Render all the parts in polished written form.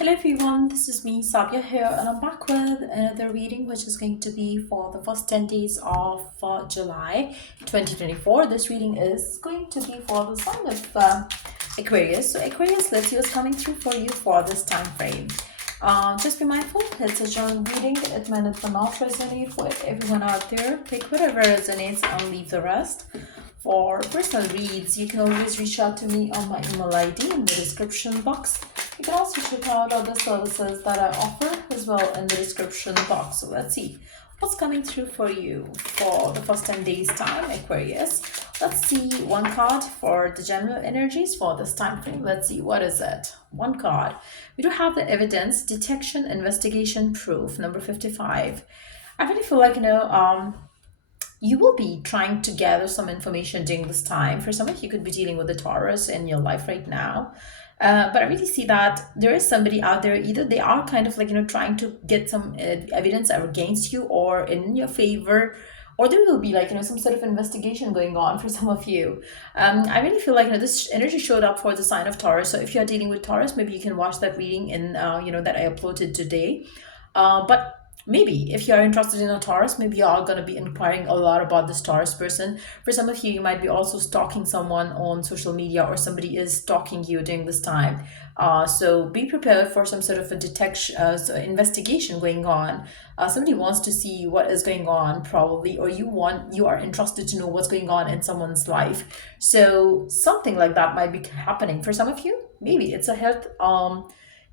Hello everyone, this is me Sabia here and I'm back with another reading which is going to be for the first 10 days of July 2024. This reading is going to be for the sign of Aquarius. So Aquarius, let's see what's coming through for you for this time frame. Just be mindful, it's a general reading. It might not resonate with everyone out there. Take whatever resonates and leave the rest. For personal reads, you can always reach out to me on my email ID in the description box. You can also check out other services that I offer as well in the description box. So let's see what's coming through for you for the first 10 days time, Aquarius. Let's see one card for the general energies for this time frame. Let's see, what is it? One card. We do have the evidence, detection, investigation, proof, number 55. I really feel like, you will be trying to gather some information during this time. For some of you could be dealing with a Taurus in your life right now. But I really see that there is somebody out there, either they are kind of like, trying to get some evidence against you or in your favor, or there will be like, some sort of investigation going on for some of you. I really feel like, this energy showed up for the sign of Taurus. So if you're dealing with Taurus, maybe you can watch that reading in, that I uploaded today. But maybe if you're interested in a Taurus, maybe you are going to be inquiring a lot about this Taurus person. For some of you, you might be also stalking someone on social media, or somebody is stalking you during this time. So be prepared for some sort of a detection, investigation going on. Somebody wants to see what is going on, probably, or you are interested to know what's going on in someone's life. So something like that might be happening for some of you. Maybe it's a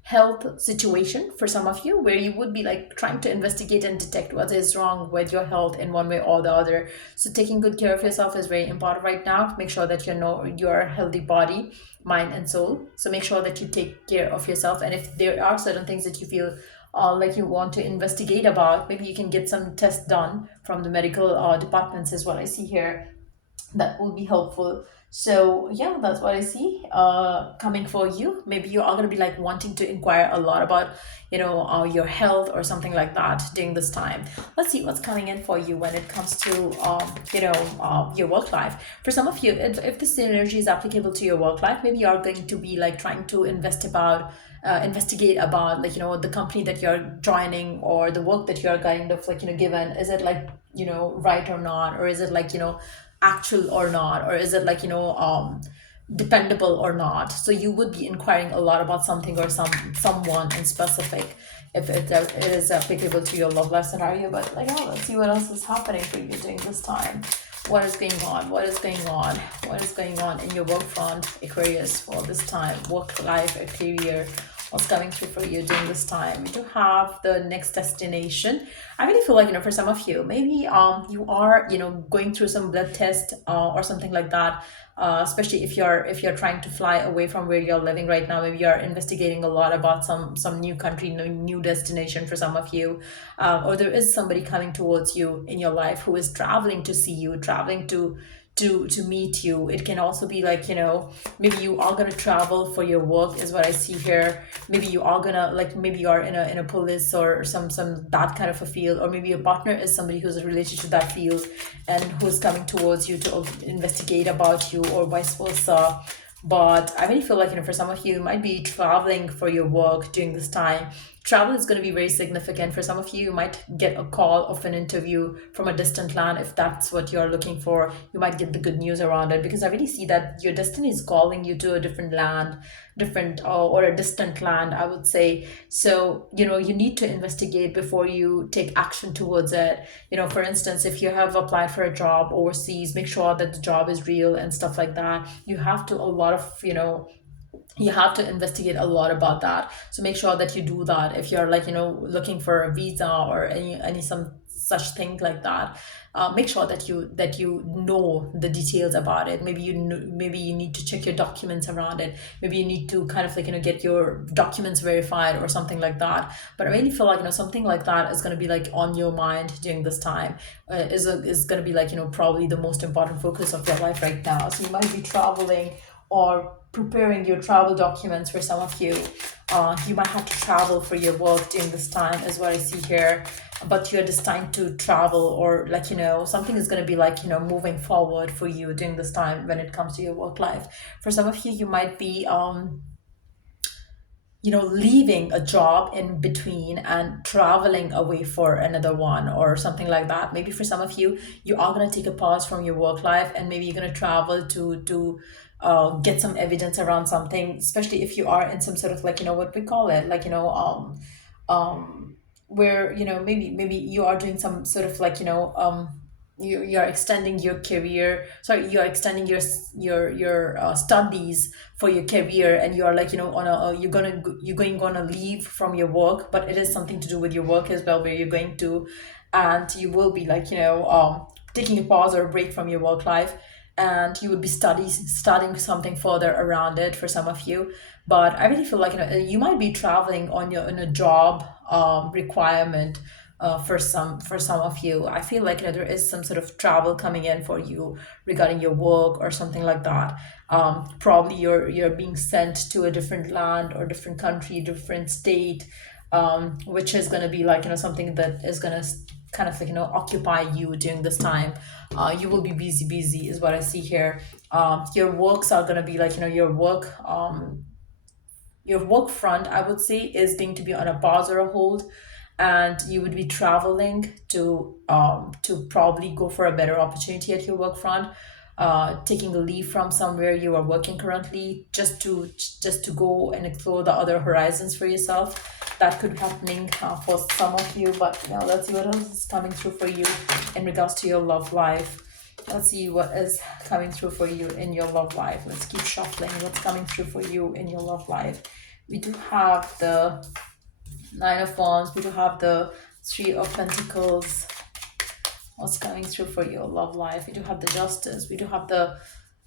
health situation for some of you, where you would be like trying to investigate and detect what is wrong with your health in one way or the other. So taking good care of yourself is very important right now. Make sure that you know your healthy body, mind and soul. So make sure that you take care of yourself, and if there are certain things that you feel like you want to investigate about, maybe you can get some tests done from the medical departments, is what I see here. That will be helpful. So yeah, that's what I see coming for you. Maybe you are going to be like wanting to inquire a lot about your health or something like that during this time. Let's see what's coming in for you when it comes to your work life. For some of you, if this energy is applicable to your work life, maybe you are going to be like trying to investigate about the company that you're joining, or the work that you're kind of given. Is it like right or not, or is it like actual or not, or is it like dependable or not? So you would be inquiring a lot about something or someone in specific, if it is applicable to your love life scenario. But let's see what else is happening for you during this time. What is going on? What is going on? What is going on in your work front, Aquarius, for this time? Work life, a career. What's coming through for you during this time? We do have the next destination. I really feel like for some of you, maybe you are going through some blood test or something like that. Especially if you're trying to fly away from where you're living right now. Maybe you're investigating a lot about some new country, new destination for some of you, or there is somebody coming towards you in your life who is traveling to see you, traveling to meet you. It can also be like maybe you are gonna travel for your work, is what I see here. Maybe you are gonna maybe you are in a police or some that kind of a field, or maybe your partner is somebody who's related to that field and who's coming towards you to investigate about you, or vice versa. But I really feel like for some of you might be traveling for your work during this time. Travel is going to be very significant. For some of you, you might get a call of an interview from a distant land. If that's what you're looking for, you might get the good news around it, because I really see that your destiny is calling you to a different land, different or a distant land, I would say. So you need to investigate before you take action towards it. For instance, if you have applied for a job overseas, make sure that the job is real and stuff like that. You have to a lot of you have to investigate a lot about that. So make sure that you do that. If you're looking for a visa or any some such thing like that, make sure that you know the details about it. Maybe maybe you need to check your documents around it. Maybe you need to kind of get your documents verified or something like that. But I really feel like something like that is going to be like on your mind during this time. Is going to be like probably the most important focus of your life right now. So you might be traveling or preparing your travel documents. For some of you, you might have to travel for your work during this time, is what I see here. But you're destined to travel, or something is going to be moving forward for you during this time when it comes to your work life. For some of you, you might be leaving a job in between and traveling away for another one or something like that. Maybe for some of you, you are going to take a pause from your work life, and maybe you're going to travel to get some evidence around something, especially if you are in some sort of, like, what we call it, like, where, maybe you are doing some sort of, like, you're extending your career, sorry, you're extending your studies for your career, and you're, like, on a you're going to leave from your work, but it is something to do with your work as well, where you're going to, and you will be, like, taking a pause or a break from your work life, and you would be studying something further around it for some of you. But I really feel like, you might be traveling on your in a job requirement. For some of you, I feel like, there is some sort of travel coming in for you regarding your work or something like that. Probably you're being sent to a different land or different country, different state, which is going to be, like, something that is going to kind of, like, occupy you during this time. You will be busy is what I see here. Your works are going to be, like, your work front, I would say, is going to be on a pause or a hold, and you would be traveling to probably go for a better opportunity at your work front, taking a leave from somewhere you are working currently, just to go and explore the other horizons for yourself. That could be happening for some of you, but let's see what else is coming through for you in regards to your love life. Let's see what is coming through for you in your love life. Let's keep shuffling what's coming through for you in your love life. We do have the Nine of Wands. We do have the Three of Pentacles. What's coming through for your love life? We do have the Justice. We do have the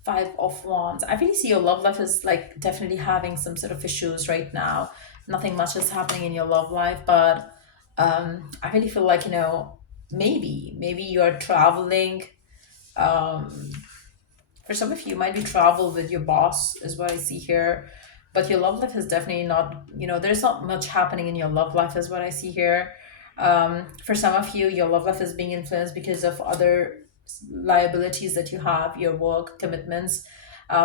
Five of Wands. I really see your love life is, like, definitely having some sort of issues right now. Nothing much is happening in your love life, but I really feel like, maybe you are traveling. Um, for some of you, might be travel with your boss, is what I see here. But your love life is definitely not, there's not much happening in your love life, is what I see here. For some of you, your love life is being influenced because of other liabilities that you have, your work commitments.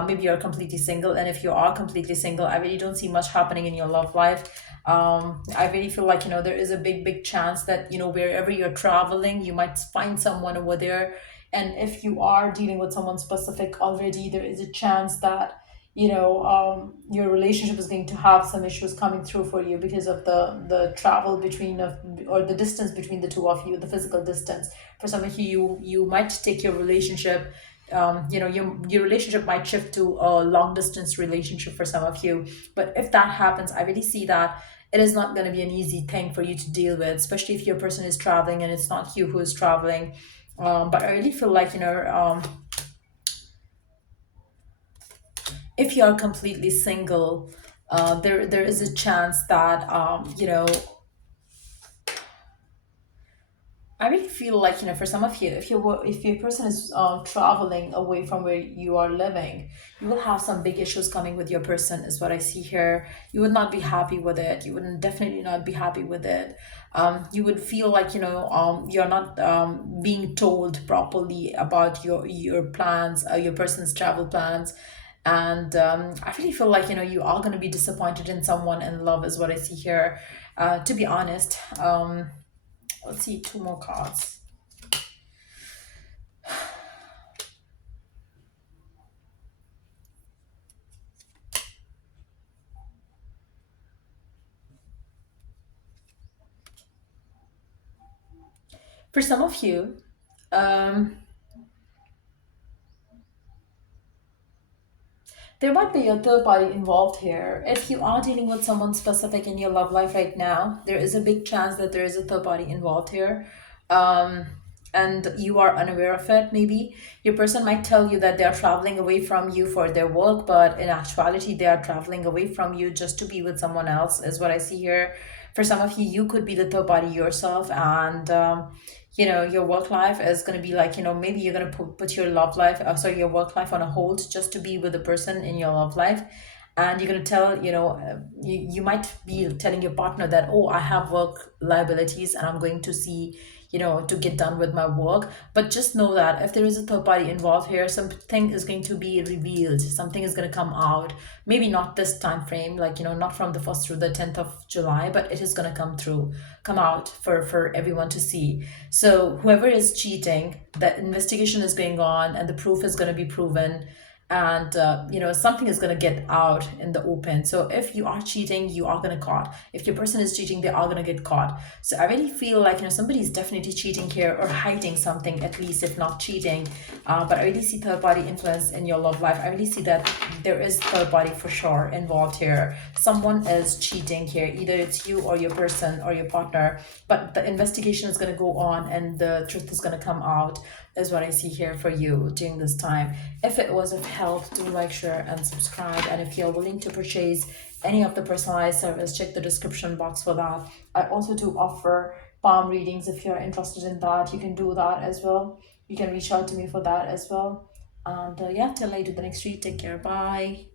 Maybe you're completely single, and if you are completely single, I really don't see much happening in your love life. I really feel like, there is a big chance that, wherever you're traveling, you might find someone over there. And if you are dealing with someone specific already, there is a chance that, your relationship is going to have some issues coming through for you because of the travel between or the distance between the two of you, the physical distance. For some of you, you might take your relationship, your relationship might shift to a long distance relationship for some of you. But if that happens, I really see that it is not going to be an easy thing for you to deal with, especially if your person is traveling and it's not you who is traveling. But I really feel like, if you are completely single, there is a chance that, I really feel like, for some of you, if your person is traveling away from where you are living, you will have some big issues coming with your person, is what I see here. You would not be happy with it. You would definitely not be happy with it. You would feel like, you're not being told properly about your plans, your person's travel plans. And I really feel like, you are going to be disappointed in someone in love, is what I see here. To be honest, let's see, two more cards. For some of you, um, there might be a third party involved here. If you are dealing with someone specific in your love life right now, there is a big chance that there is a third party involved here. Um, and you are unaware of it, maybe. Your person might tell you that they are traveling away from you for their work, but in actuality, they are traveling away from you just to be with someone else, is what I see here. For some of you, you could be the third party yourself, and your work life is going to be like, maybe you're going to put your love life, sorry, your work life on a hold just to be with the person in your love life. and you're going to tell, you might be telling your partner that, oh, I have work liabilities and I'm going to see, to get done with my work. But just know that if there is a third party involved here, something is going to be revealed, something is going to come out. Maybe not this time frame, like, not from the 1st through the 10th of July, but it is going to come out for everyone to see. So whoever is cheating, the investigation is going on and the proof is going to be proven, and something is going to get out in the open. So if you are cheating, you are going to caught. If your person is cheating, they are going to get caught. So I really feel like, somebody is definitely cheating here, or hiding something, at least, if not cheating. But I really see third party influence in your love life. I really see that there is third party for sure involved here. Someone is cheating here, either it's you or your person or your partner, but the investigation is going to go on and the truth is going to come out, is what I see here for you during this time. If it was of help, do like, share, and subscribe. And if you're willing to purchase any of the personalized service, check the description box for that. I also do offer palm readings. If you're interested in that, you can do that as well. You can reach out to me for that as well. And yeah, till I do the next read, take care. Bye.